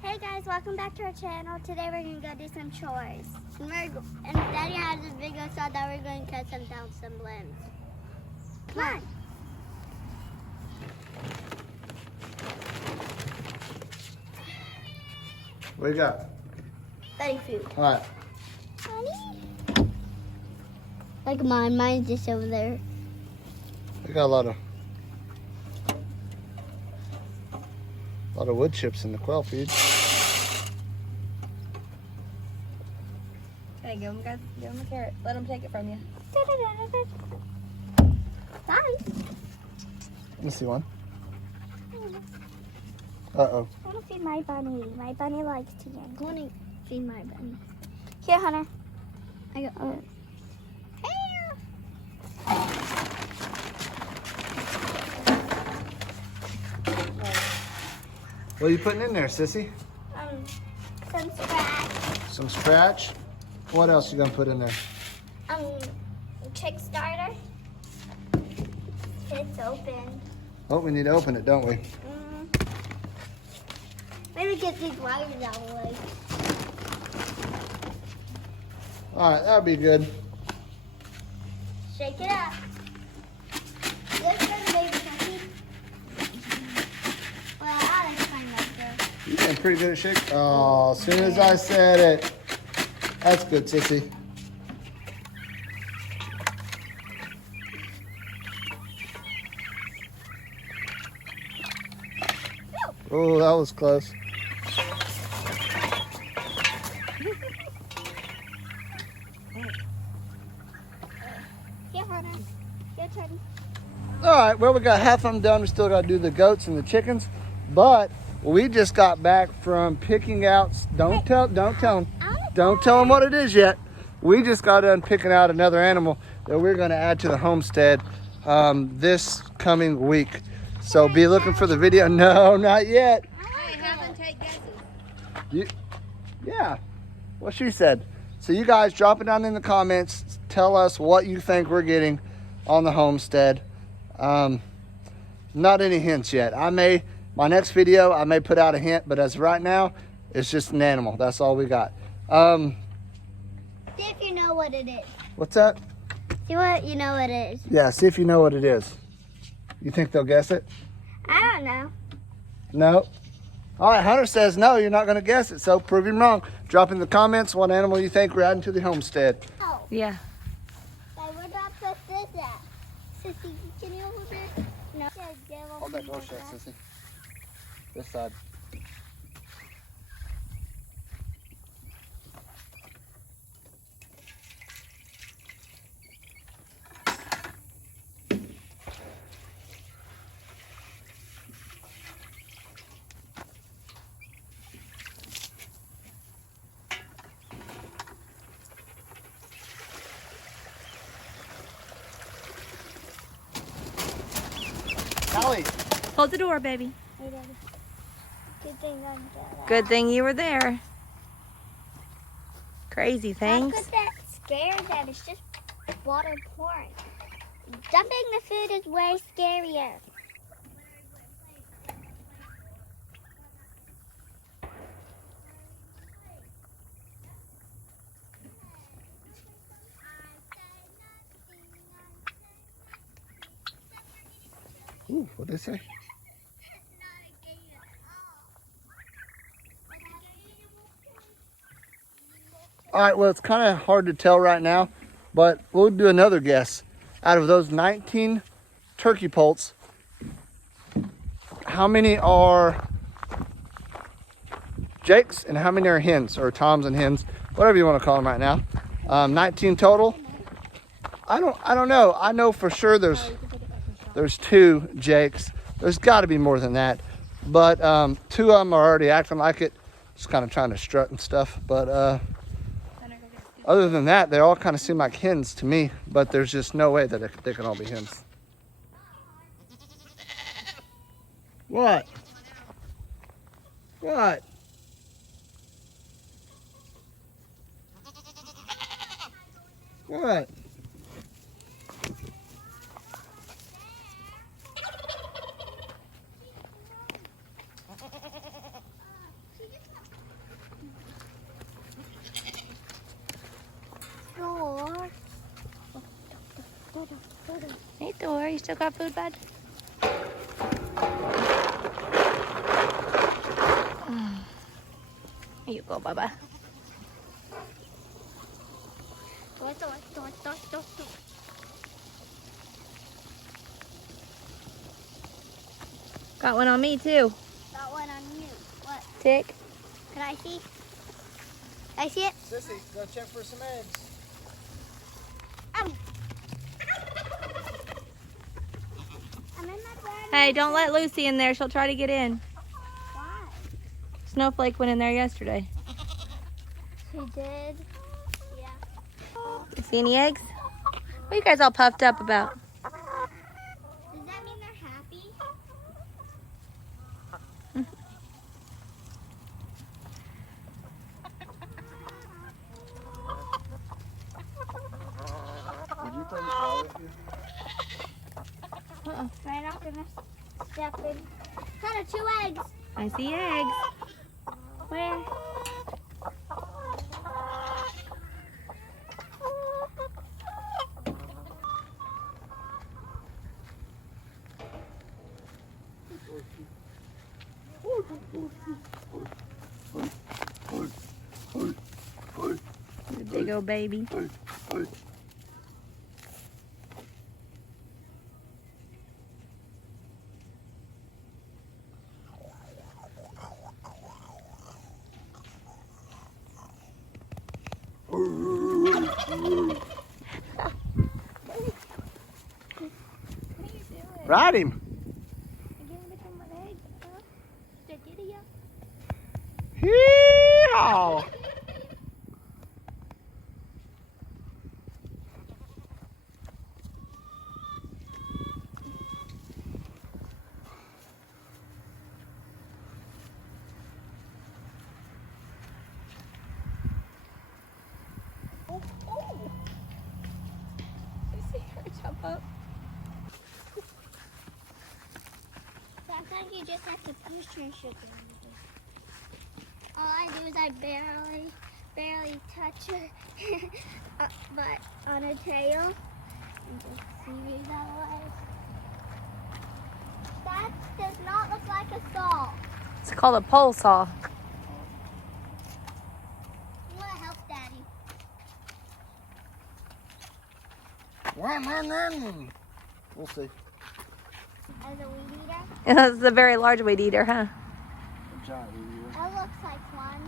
Hey guys, welcome back to our channel. Today we're going to go do some chores. And Daddy has this video so that we're going to cut down some limbs. Come on. What you got? Buddy food. All right. Honey? Like mine. Mine's just over there. We got a lot of wood chips in the quail feed. Hey, give him, guys. Give him a carrot. Let him take it from you. Bye. Let me see one. Uh-oh. I want to feed my bunny. My bunny likes to yank. I want to feed my bunny. Here, Hunter. I got. What are you putting in there, sissy? Some scratch. Some scratch. What else you gonna put in there? Kickstarter. It's open. Oh, we need to open it, don't we? Maybe get these wires out of the way. All right, that'll be good. Shake it up. This is the baby puppy. Well, I like mine right there. You've been pretty good at shaking. Oh, as soon as I said it. That's good, sissy. Oh, that was close. Here, Hunter. Your turn. All right, well, we got half of them done. We still got to do the goats and the chickens, but we just got back from picking out. Don't tell them what it is yet. We just got done picking out another animal that we're going to add to the homestead this coming week. So be looking for the video. No, not yet. Hey, have them take guesses. Yeah, what she said. So you guys drop it down in the comments. Tell us what you think we're getting on the homestead. Not any hints yet. My next video, I may put out a hint, but as of right now, it's just an animal. That's all we got. See if you know what it is. What's that? See what you know what it is. Yeah, see if you know what it is. You think they'll guess it? I don't know. No. All right, Hunter says no, you're not going to guess it, so prove him wrong. Drop in the comments what animal you think we're adding to the homestead. Oh. Yeah. Like, where did I put this at? Sissy, can you over there? No. Hold that door shut, sissy. This side. Callie. Hold the door, baby. Hey, Daddy. Good thing I'm dead. Good thing you were there. Crazy How things. could that scare them? It's just water pouring. Dumping the food is way scarier. Ooh, what'd they say? All right, well, it's kind of hard to tell right now, but we'll do another guess. Out of those 19 turkey poults, how many are Jakes and how many are hens, or Toms and hens, whatever you want to call them right now? 19 total. I don't know. I know for sure there's 2 Jakes. There's got to be more than that, but 2 of them are already acting like it, just kind of trying to strut and stuff. But other than that, they all kind of seem like hens to me, but there's just no way that they can all be hens. What? What? What? you still got food, bud? Here you go, Bubba. Got one on me too. Got one on you. What? Tick. Can I see? Can I see it? Sissy, go check for some eggs. I'm in my bed. Hey, don't let Lucy in there. She'll try to get in. Why? Snowflake went in there yesterday. She did. Yeah. You see any eggs? What are you guys all puffed up about? Does that mean they're happy? Would you play the car with you? Right after this step in. Kind of 2 eggs. I see eggs. Where? The big old baby. Ride him. Hee-haw. Jump up. Sometimes you just have to push your sugar. All I do is I barely touch her butt on her tail and just squeeze that away. That does not look like a saw. It's called a pole saw. You want to help Daddy? We'll see. As a weed eater? It's a very large weed eater, huh? A giant weed eater. That looks like one.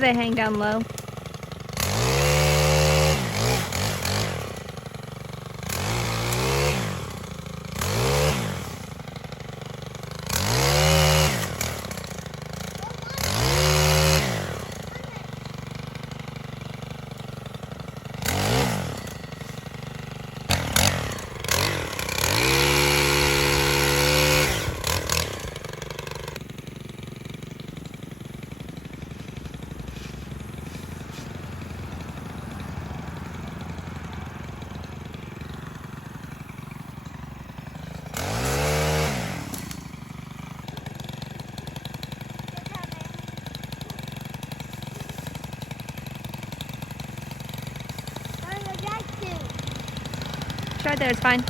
They hang down low. It's right there, it's fine.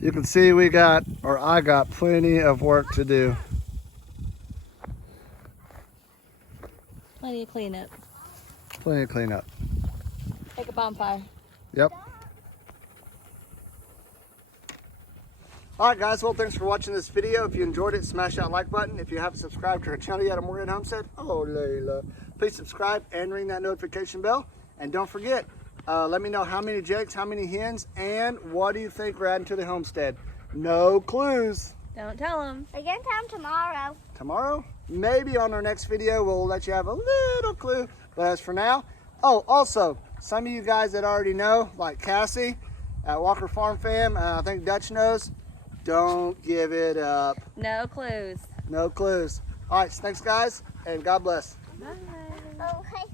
You can see I got plenty of work to do. Plenty of cleanup. Plenty of cleanup. Make a bonfire. Yep. All right, guys. Well, thanks for watching this video. If you enjoyed it, smash that like button. If you haven't subscribed to our channel yet at Morgan Homestead, oh, Layla, please subscribe and ring that notification bell. And don't forget, let me know how many jakes, how many hens, and what do you think we're adding to the homestead. No clues. Don't tell them. We're gonna tell them tomorrow. Tomorrow, maybe on our next video, we'll let you have a little clue. But as for now, oh, also, some of you guys that already know, like Cassie at Walker Farm Fam, I think Dutch knows, don't give it up. No clues. No clues. All right, thanks guys, and God bless. Bye. Oh, hey.